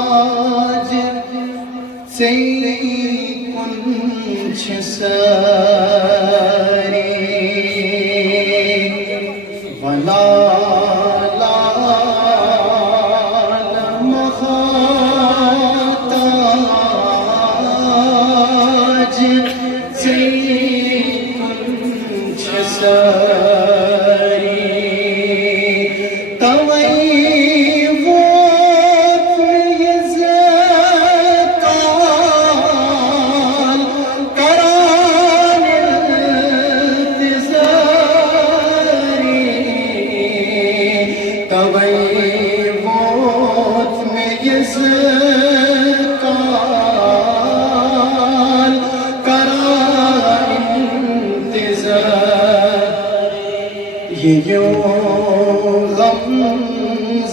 मोहताज से कुछ सारी वला मोहताज से कुछ सारी ये यूं गम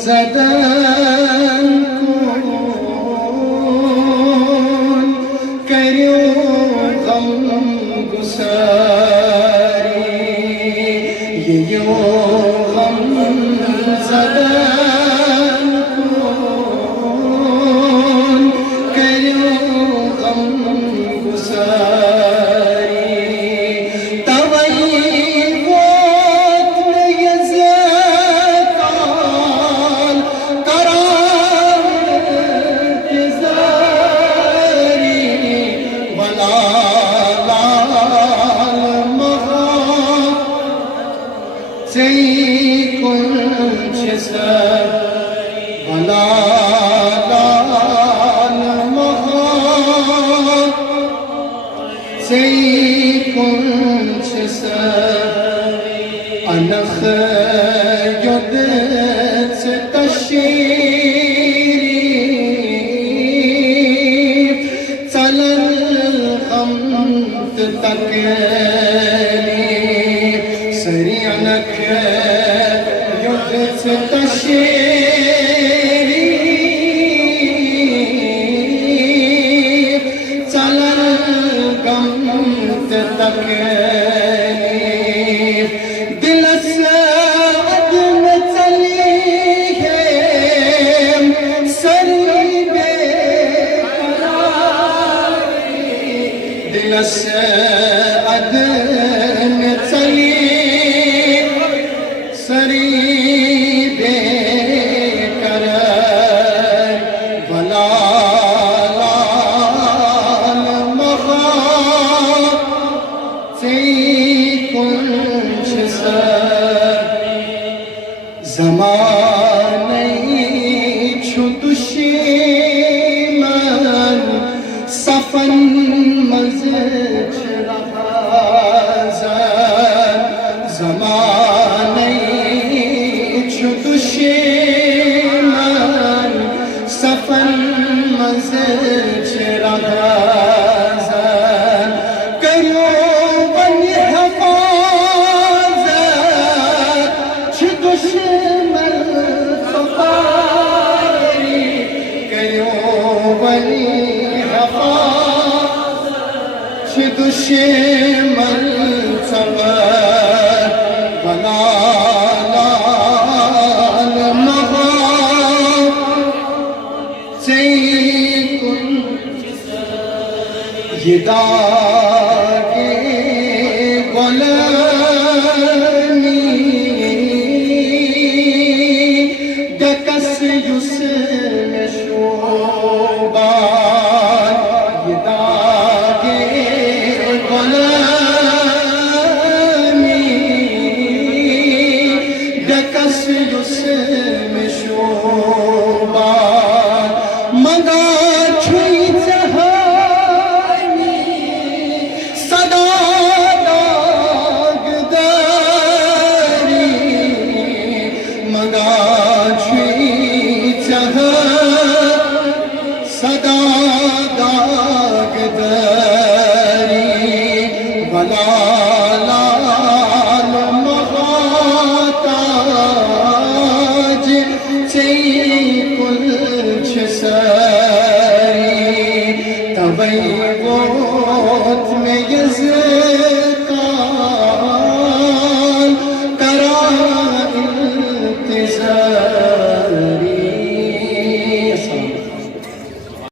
ज़दन कौन करूं गम गुसारी ये यूं गम ज़दन कौन करूं गम गुसारी कुछ सर भला से कुछ सर अनख युद्ध से तशरीफ चलन हमत तक सरी अनख तशरीफ चलन गमत तकलीफ दिल से अदम चली है सरी बेकरारी दिल से अदम चली सरी ज़माने